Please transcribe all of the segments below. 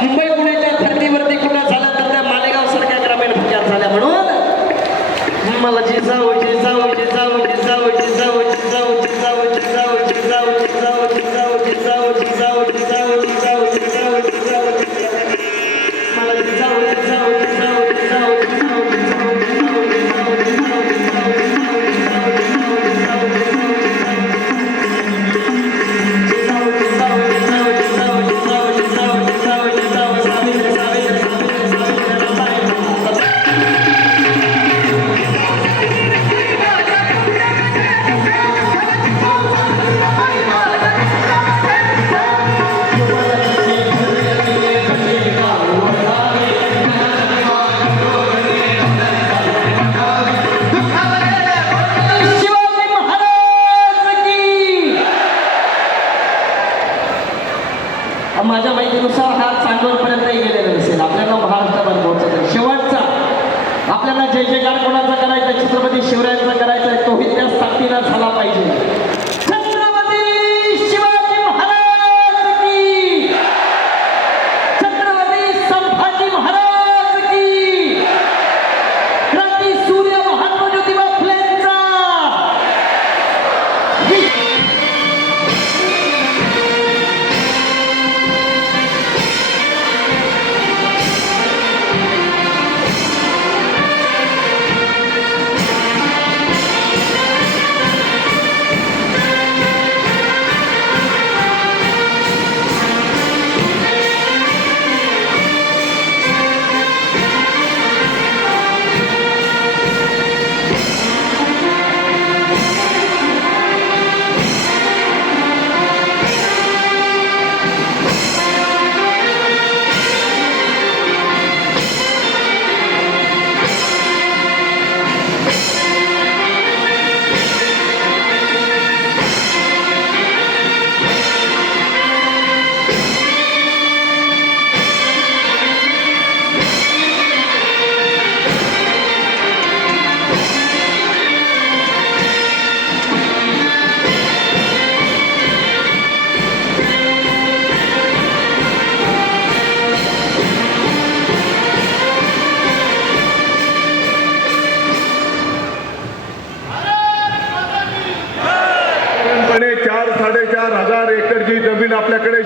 மும்பை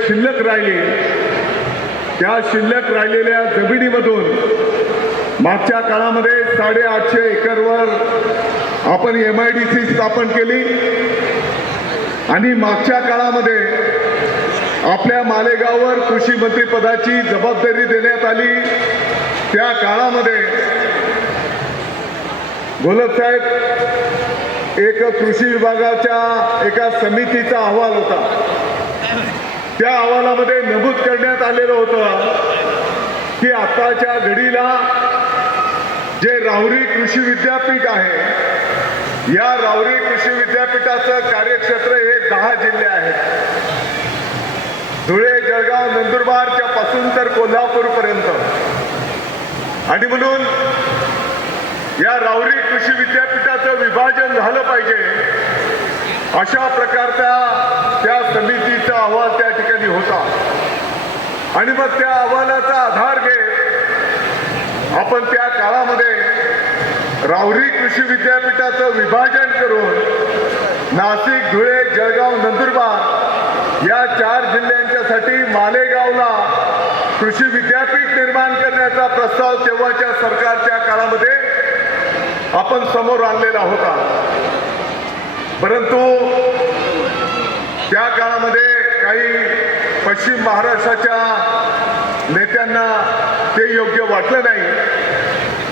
शिल्लक राहिली. त्या शिल्लक राहिलेल्या जमिनीमधून मागच्या काळामध्ये साडेआठशे एकरवर आपण एम आय डी सी स्थापन केली. आणि मागच्या काळामध्ये आपल्या मालेगाववर कृषी मंत्रीपदाची जबाबदारी देण्यात आली. त्या काळामध्ये गोलप साहेब एक कृषी विभागाच्या एका समितीचा अहवाल होता. त्या अहवालामध्ये नमूद करण्यात आलेलं होतं की आताच्या घडीला जे राहुरी कृषी विद्यापीठ आहे या राहुरी कृषी विद्यापीठाचं कार्यक्षेत्र हे दहा जिल्हे आहेत. धुळे जळगाव नंदुरबारच्या पासून तर कोल्हापूरपर्यंत. आणि म्हणून या राहुरी कृषी विद्यापीठाचं विभाजन झालं पाहिजे. अशा प्रकारचा त्या समितीचा अहवाल त्या ठिकाणी होता. आणि मग त्या अहवालाचा आधार घेत आपण त्या काळामध्ये राहुरी कृषी विद्यापीठाचं विभाजन करून नाशिक धुळे जळगाव नंदुरबार या चार जिल्ह्यांच्यासाठी मालेगावला कृषी विद्यापीठ निर्माण करण्याचा प्रस्ताव तेव्हाच्या सरकारच्या काळामध्ये आपण समोर आणलेला होता. परंतु त्या काळामध्ये काही पश्चिम महाराष्ट्राच्या नेत्यांना ते योग्य वाटलं नाही.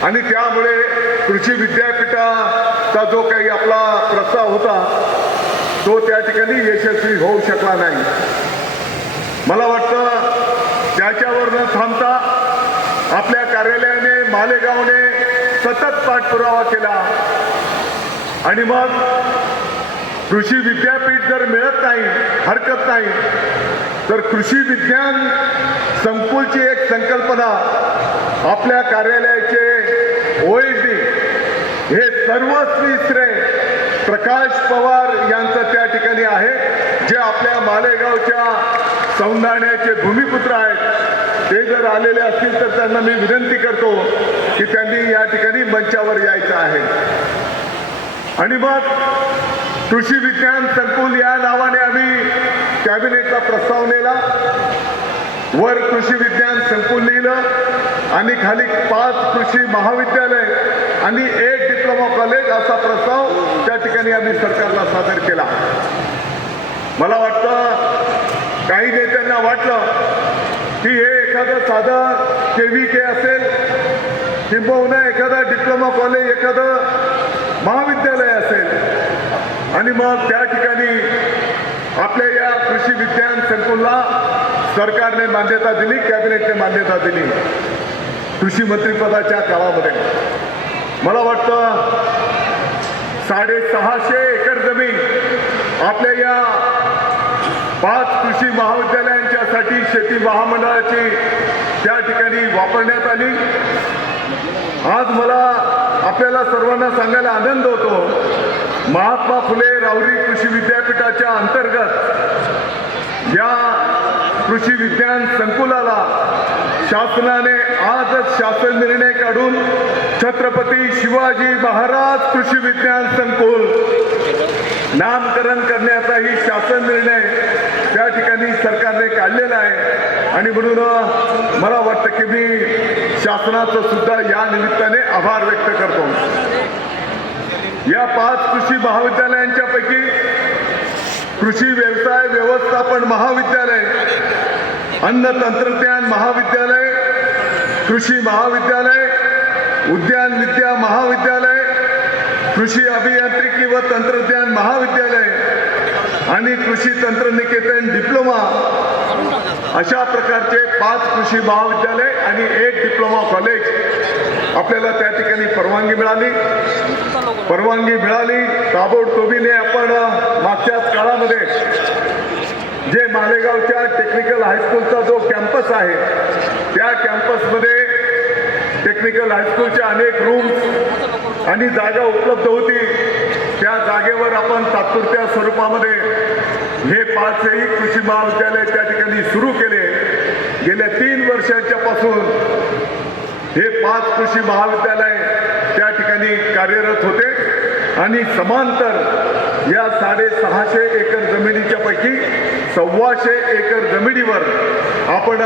आणि त्यामुळे कृषी विद्यापीठाचा जो काही आपला प्रस्ताव होता तो त्या ठिकाणी यशस्वी होऊ शकला नाही. मला वाटतं त्याच्यावर न थांबता आपल्या कार्यालयाने मालेगावने सतत पाठपुरावा केला. आणि मग कृषी विद्यापीठ जर मिळत नाही हरकत नाही तर कृषी विज्ञान संकुलची एक संकल्पना आपल्या कार्यालयाचे ओएसडी हे सर्वस्वी श्रेय प्रकाश पवार यांचं त्या ठिकाणी आहे जे आपल्या मालेगावच्या सौंदाण्याचे भूमिपुत्र आहेत. ते जर आलेले असतील तर त्यांना मी विनंती करतो की त्यांनी या ठिकाणी मंचावर यायचं आहे. आणि मग कृषी विज्ञान संकुल या नावाने आम्ही कॅबिनेटला प्रस्ताव नेला. वर कृषी विज्ञान संकुल लिहिलं आणि खाली पाच कृषी महाविद्यालय आणि एक डिप्लोमा कॉलेज असा प्रस्ताव त्या ठिकाणी आम्ही सरकारला सादर केला. मला वाटतं काही नेत्यांना वाटलं की हे एखादं साधं के व्ही के असेल किंबहुना एखादा डिप्लोमा कॉलेज एखादं महाविद्यालय असेल आणि मग त्या ठिकाणी आपल्या या कृषी विज्ञान संकुलला सरकारने मान्यता दिली कॅबिनेटने मान्यता दिली कृषी मंत्रीपदाच्या काळामध्ये. मला वाटतं साडेसहाशे एकर जमीन आपल्या या पाच कृषी महाविद्यालयांच्यासाठी शेती महामंडळाची त्या ठिकाणी वापरण्यात आली. आज मला आपल्याला सर्वांना सांगायला आनंद होतो. महात्मा फुले राऊरी कृषी विद्यापीठाच्या अंतर्गत या कृषी विज्ञान संकुलाला शासनाने आजच शासन निर्णय काढून छत्रपती शिवाजी महाराज कृषी विज्ञान संकुल नामकरण करण्याचाही शासन निर्णय त्या ठिकाणी सरकारने काढलेला आहे. आणि म्हणून मला वाटतं की मी शासनाचं सुद्धा या निमित्ताने आभार व्यक्त करतो. या पाच कृषी महाविद्यालयांच्या पैकी कृषी व्यवसाय व्यवस्थापन महाविद्यालय अन्न तंत्रज्ञान महाविद्यालय कृषी महाविद्यालय उद्यान विद्या महाविद्यालय कृषी अभियांत्रिकी व तंत्रज्ञान महाविद्यालय आणि कृषी तंत्रनिकेतन डिप्लोमा अशा प्रकारचे पाच कृषी महाविद्यालय आणि एक डिप्लोमा कॉलेज. आपल्याला त्या ठिकाणी परवानगी मिळाली. परवानगी मिळाली. ताबडतोबीने आपण मागच्याच काळामध्ये जे मालेगावच्या टेक्निकल हायस्कूलचा जो कॅम्पस आहे त्या कॅम्पसमध्ये टेक्निकल हायस्कूलच्या अनेक रूम्स आणि जागा उपलब्ध होती. त्या जागेवर आपण तात्पुरत्या स्वरूपामध्ये हे पाचही कृषी महाविद्यालय त्या ठिकाणी सुरू केले. गेल्या तीन वर्षांच्या पासून हे पाच कृषी महाविद्यालय त्या ठिकाणी कार्यरत होते. आणि समांतर या साडेसहाशे एकर जमिनीच्या पैकी सव्वाशे एकर जमिनीवर आपण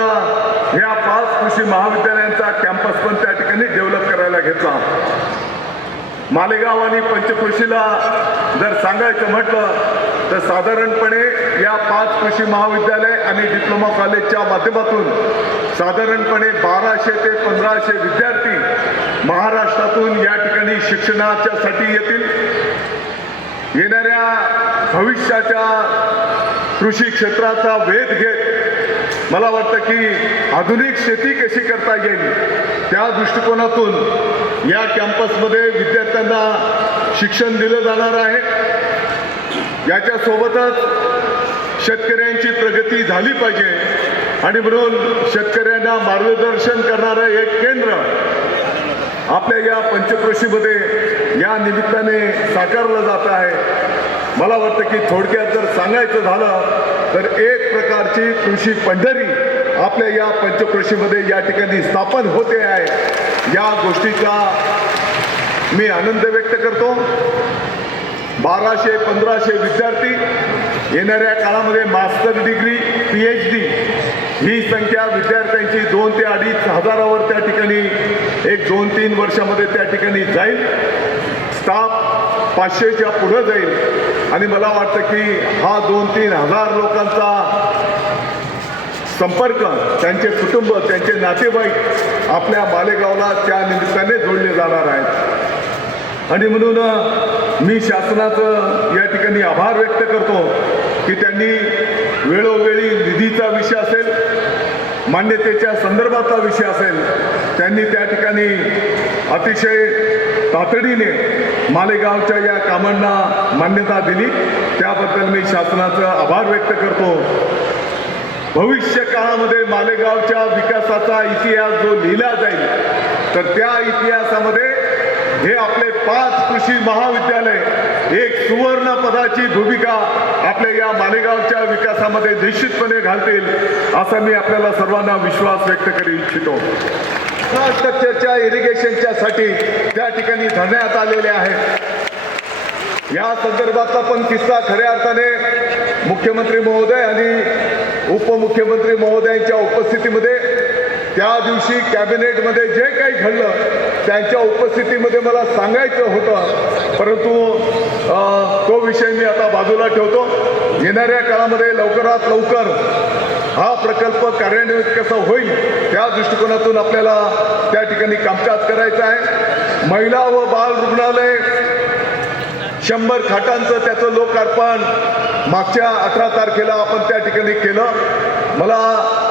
ह्या पाच कृषी महाविद्यालयांचा कॅम्पस पण त्या ठिकाणी डेव्हलप करायला घेतला. मालेगाव आणि पंचकृषीला जर सांगायचं म्हटलं तर साधारणपणे या पाच कृषी महाविद्यालय आणि डिप्लोमा कॉलेजच्या माध्यमातून साधारणपणे बाराशे ते पंधराशे विद्यार्थी महाराष्ट्रातून या ठिकाणी शिक्षणाच्यासाठी येतील. येणाऱ्या भविष्याच्या कृषी क्षेत्राचा वेध घेत मला वाटतं की आधुनिक शेती कशी करता येईल त्या दृष्टिकोनातून या कॅम्पसमध्ये विद्यार्थ्यांना शिक्षण दिलं जाणार आहे. याच्यासोबतच शेतकऱ्यांची प्रगती झाली पाहिजे. आणि म्हणून शेतकऱ्यांना मार्गदर्शन करणारं एक केंद्र आपल्या या पंचक्रोशीमध्ये या निमित्ताने साकारलं जात आहे. मला वाटतं की थोडक्यात जर सांगायचं झालं तर एक प्रकारची कृषी पंढरी आपल्या या पंचक्रोशीमध्ये या ठिकाणी स्थापन होते आहे. या गोष्टीचा मी आनंद व्यक्त करतो. बाराशे पंधराशे विद्यार्थी येणाऱ्या काळामध्ये master degree P H D ही संख्या विद्यार्थ्यांची दोन ते अडीच हजारावर त्या ठिकाणी एक दोन तीन वर्षामध्ये त्या ठिकाणी जाईल. स्टाफ पाचशेच्या पुढं जाईल. आणि मला वाटतं की हा दोन तीन हजार लोकांचा संपर्क त्यांचे कुटुंब त्यांचे नातेवाईक आपल्या मालेगावला त्या निमित्ताने जोडले जाणार आहेत. आणि म्हणून मी शासनाचं या ठिकाणी आभार व्यक्त करतो की त्यांनी वेळोवेळी निधीचा विषय असेल मान्यतेच्या संदर्भाचा विषय असेल त्यांनी त्या ठिकाणी अतिशय तातडीने मालेगावच्या या कामांना मान्यता दिली. त्याबद्दल मी शासनाचं आभार व्यक्त करतो. भविष्य काळामध्ये मालेगावच्या विकासाचा इतिहास जो लिहिला जाईल तर त्या इतिहासामध्ये हे आपले पाच कृषी महाविद्यालय एक सुवर्ण पदाची भूमिका आपल्या या मालेगावच्या विकासामध्ये निश्चितपणे घालतील असा मी आपल्याला सर्वांना विश्वास व्यक्त करू इच्छितो. इन्फ्रास्ट्रक्चरच्या इरिगेशनच्या साठी त्या ठिकाणी धरण्यात आलेले आहेत या संदर्भातला पण किस्सा खऱ्या अर्थाने मुख्यमंत्री महोदय आणि उपमुख्यमंत्री महोदयांच्या उपस्थितीमध्ये त्या दिवशी कॅबिनेटमध्ये जे काही घडलं त्यांच्या उपस्थितीमध्ये मला सांगायचं होतं. परंतु तो विषय मी आता बाजूला ठेवतो. येणाऱ्या काळामध्ये लवकरात लवकर हा प्रकल्प कार्यान्वित कसा होईल त्या दृष्टिकोनातून आपल्याला त्या ठिकाणी कामकाज करायचं आहे. महिला व बाल रुग्णालय शंभर खाटांचं त्याचं लोकार्पण मागच्या अठरा तारखेला आपण त्या ठिकाणी केलं. मला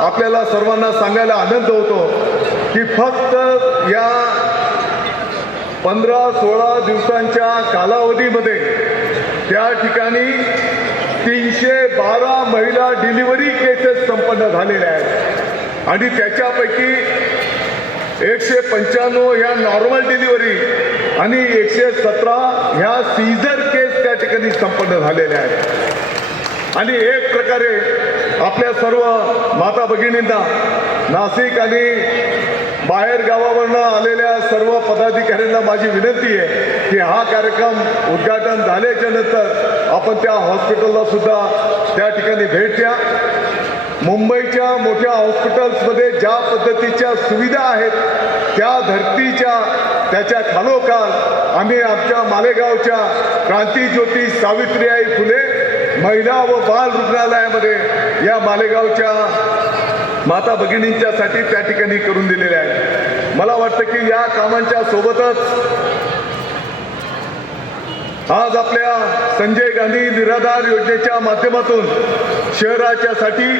आपल्याला सर्वांना सांगायला आनंद होतो की फक्त या पंधरा सोळा दिवसांच्या कालावधीमध्ये त्या ठिकाणी तीनशे बारा महिला डिलिव्हरी केसेस संपन्न झालेल्या आहेत. आणि त्याच्यापैकी एकशे पंच्याण्णव ह्या नॉर्मल डिलिव्हरी आणि एकशे सतरा ह्या सीझर केस त्या ठिकाणी संपन्न झालेल्या आहेत. आणि एक प्रकारे आपल्या सर्व माता भगिनींना नाशिक आणि बाहेर गावावरनं आलेल्या सर्व पदाधिकाऱ्यांना माझी विनंती आहे की हा कार्यक्रम उद्घाटन झाल्याच्यानंतर आपण त्या हॉस्पिटलला सुद्धा त्या ठिकाणी भेट द्या. मुंबईच्या मोठ्या हॉस्पिटल्समध्ये ज्या पद्धतीच्या सुविधा आहेत त्या धर्तीच्या त्याच्या खालोखाल आम्ही आमच्या मालेगावच्या क्रांतीज्योती सावित्रीबाई फुले महिला व बाल रुग्णालयामध्ये या मालेगावच्या माता भगिनींच्यासाठी त्या ठिकाणी करून दिलेले आहे मला वाटतं की या कामांच्या सोबतच आज आपल्या संजय गांधी निराधार योजनेच्या माध्यमातून शहराच्यासाठी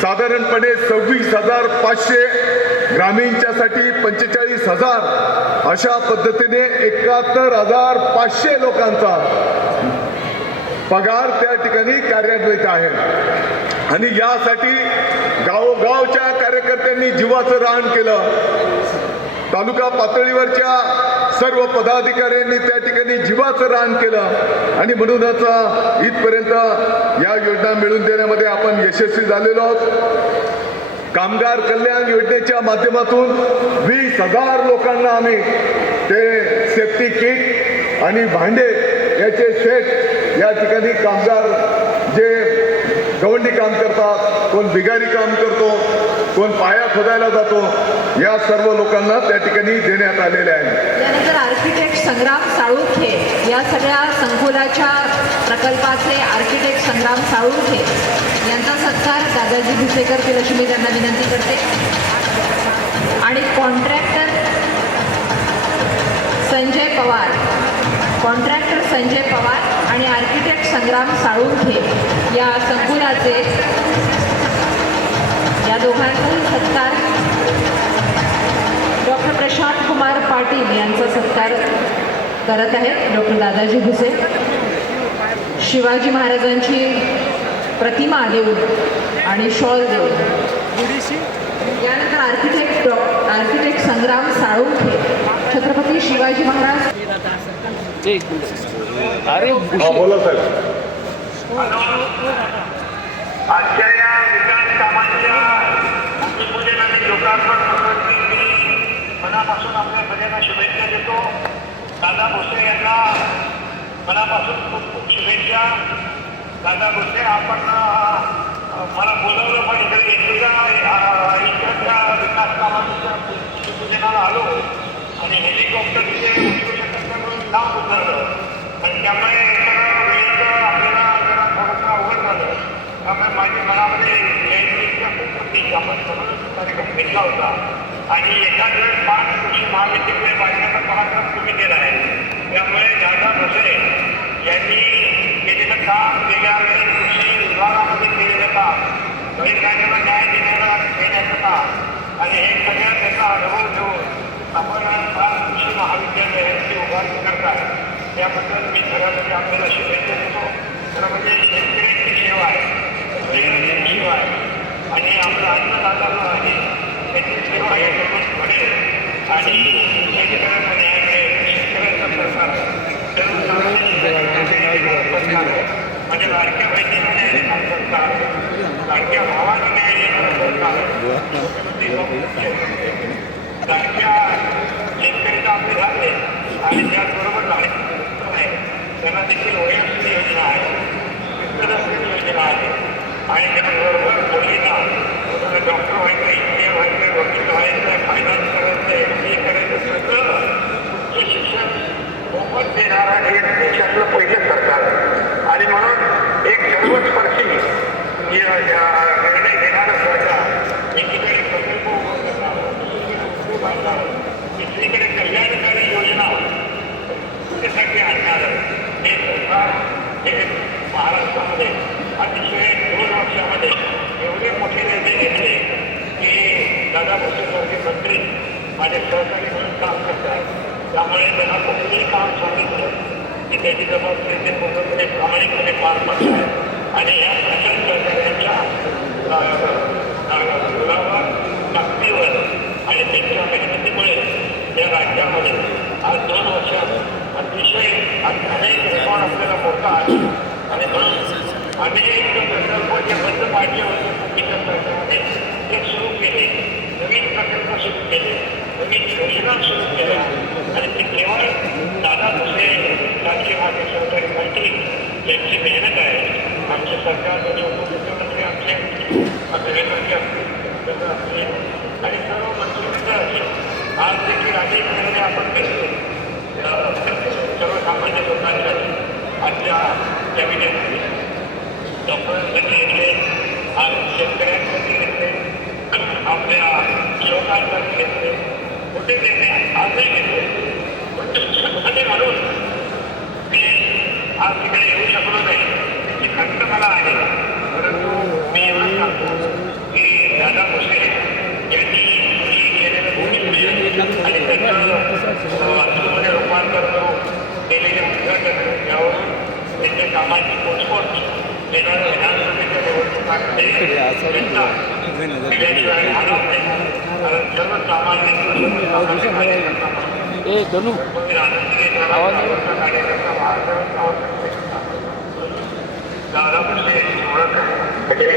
साधारणपणे सव्वीस हजार पाचशे ग्रामीणच्यासाठी पंचेचाळीस हजार अशा पद्धतीने एकाहत्तर हजार पाचशे लोकांचा पगार त्या ठिकाणी कार्यान्वित आहे. आणि यासाठी गावोगावच्या कार्यकर्त्यांनी जीवाचं रान केलं. तालुका पातळीवरच्या सर्व पदाधिकाऱ्यांनी त्या ठिकाणी जीवाचं रान केलं. आणि म्हणूनच इथपर्यंत या योजना मिळवून देण्यामध्ये आपण यशस्वी झालेलो आहोत. कामगार कल्याण योजनेच्या माध्यमातून वीस हजार लोकांना आम्ही ते सेफ्टी किट आणि भांडे याचे सेट या ठिकाणी कामगार जे गवंडी काम करतात कोण बिगारी काम करतो कोण पाया खोदायला जातो या सर्व लोकांना त्या ठिकाणी देण्यात आलेल्या आहे. यानंतर आर्किटेक्ट संग्राम साळुंखे या सगळ्या संकुलाच्या प्रकल्पाचे आर्किटेक्ट संग्राम साळुंखे यांचा सत्कार दादाजी भुसे करतील अशी मी त्यांना विनंती करते. आणि कॉन्ट्रॅक्टर संजय पवार कॉन्ट्रॅक्टर संजय पवार आणि आर्किटेक्ट संग्राम साळुंखे या संकुलाचे या दोघांचाही सत्कार. डॉक्टर प्रशांत कुमार पाटील यांचा सत्कार करत आहेत डॉक्टर दादाजी भुसे. शिवाजी महाराजांची प्रतिमा देऊन आणि शॉल देऊन. यानंतर आर्किटेक्ट डॉ आर्किटेक्ट संग्राम साळुंखे. छत्रपती शिवाजी महाराज. अरे बोला साहेब. आजच्या या विकास कामांच्या भूमिपूजन आणि लोकार्पण प्रसंगी मी मनापासून आपल्या सगळ्यांना शुभेच्छा देतो दादा भोसले यांना मनापासून खूप खूप शुभेच्छा दादा भोसले आपण मला बोलवलं पण इकडे येतोया इकडच्या विकास कामांच्या भूमिपूजनाला आलो आणि हेलिकॉप्टरचे लांब उतरलं आणि त्यामुळे सगळं वेळेचं आपल्याला जरा थोडंसं अवघड झालं. त्यामुळे माझ्या मनामध्ये यायची खूप होती आपण कार्यक्रम घेतला होता. आणि एका वेळेस पाच कृषी महाविद्यालय बांधण्याचा कार्यक्रम तुम्ही केला आहे त्यामुळे दादा भोसले यांनी केलेलं काम गेल्या वेळेस कृषी विभागामध्ये केलेलं काम गरिबांना न्याय देण्याला देण्याचं काम आणि हे सगळ्या त्याचा अनुभव घेऊन आपण आज पाच कृषी महाविद्यालयाची उभारणी त्याबद्दल मी आपल्याला शुभेच्छा देतो खरं म्हणजे शेतकऱ्यांची सेवा आहे शेतकऱ्यांची सेवा आहे आणि आपला अन्नदाता आहे सेवा या घडेल आणि शेतकऱ्यांना न्याय मिळेल शेतकऱ्यांना सरकार सर्वसामान्य म्हणजे लाडक्या न्याय देणारं सरकार लाडक्या भावाला न्याय देणारं सरकार मुख्यमंत्री लाडक्या शेतकरीचा आमचे झाले आणि त्याचबरोबर लाडकी आहे त्यांना देखील वयस्कर योजना आहे वृद्धदर्शन योजना आहे आणि त्याचबरोबर मुलींना डॉक्टर व्हायचं इंजिनियर व्हायचं वकील व्हायचं फायनान्स करायचं एम बी ए करायचं सगळं हे शिक्षण मोफत देणारं हे देशातलं पहिलं सरकार आहे. आणि म्हणून एक सर्वस्पर्शी हे, अ, निर्णय घेणारं सरकार एकीकडे प्रकल्प उभं करणार दुसरीकडे उद्योग आणणार तिसरीकडे कल्याणकारी योजना त्यासाठी आणणार हे सरकार हे महाराष्ट्रामध्ये अतिशय दोन वर्षामध्ये एवढे मोठे निर्णय घेतले की दादा भुसेसारखे मंत्री माझे सहकारी म्हणून काम करतात त्यामुळे त्यांना कुठलंही काम सांगितलं की त्याची जबाबदारी ते पूर्णपणे प्रामाणिकपणे पार पडतात आणि या प्रचंड सहकार्याच्या मुलावर ताकदीवर आणि त्यांच्या मेहनतीमुळे या राज्यामध्ये आज दोन वर्षात अतिशय अनेक रिसॉर्ट आपल्याला मोठा आहे आणि म्हणून अनेक प्रकल्प जे बंद पाडले होते चुकीच्या सरकारने ते सुरू केले नवीन प्रकल्प सुरू केले नवीन योजना सुरू केल्या आणि ते केवळ दादा भुसे सारखे माझे सहकारी मंत्री यांची मेहनत आहे आमचे सरकारमध्ये उपमुख्यमंत्री आमचे अभिनेत्री असतील सगळं असतील आणि सर्व मंत्रिमंडळ असेल आज देखील अनेक निर्णय आपण घेतले अ, सर्वसामान्य लोकांसाठी आजच्या कॅबिनेटमध्ये डॉक्टरांसाठी घेतले आज शेतकऱ्यांसाठी घेतले आपल्या युवकांसाठी घेतले कुठे निर्णय आजही घेतले आणि म्हणून मी आज तिकडे येऊ शकलो नाही खंत मला आहे. परंतु मी एवढं सांगतो की दादा भुसे यांनी मी केलेलं भूमिपुजन आणि त्याचं वास्तूमध्ये रूपांतर करून केलेले उद्घाटन यावरून त्यांच्या कामाची ए धनु आवाज म्हणजे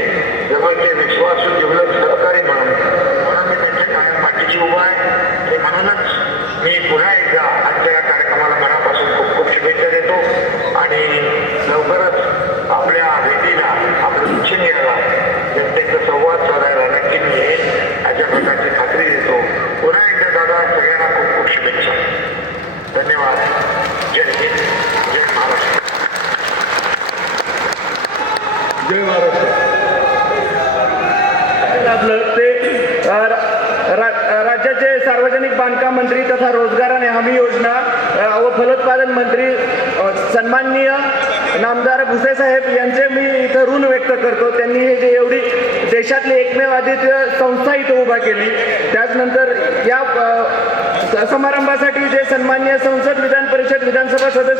जवळचे विश्वासू जिवलग सहकारी म्हणून म्हणून मी त्यांच्या कायम पाठीशी उभा आहे. आणि म्हणूनच मी पुन्हा एकदा आजच्या या कार्यक्रमाला मनापासून खूप खूप शुभेच्छा देतो. आणि लवकरच आपल्या भेटीला आपलं शिक्षण घ्यायला जनतेचा संवाद साधायला नक्की मी येईन अशा प्रकारची खात्री देतो पुन्हा एकदा दादा सगळ्यांना खूप खूप शुभेच्छा धन्यवाद. जय हिंद जय महाराष्ट्र. जय महाराष्ट्र. आपलं ते अ, रा- रा- राज्याचे सार्वजनिक बांधकाम मंत्री तथा रोजगार आणि हमी योजना व फलोत्पादन मंत्री सन्माननीय नामदार भुसे साहेब यांचे मी इथं ऋण व्यक्त करतो. त्यांनी हे जे एवढी देशातली एकमेव आदित्य संस्था इथं उभा केली. त्याचनंतर या समारंभासाठी जे सन्मान्य संसद विधान परिषद विधानसभा सदस्य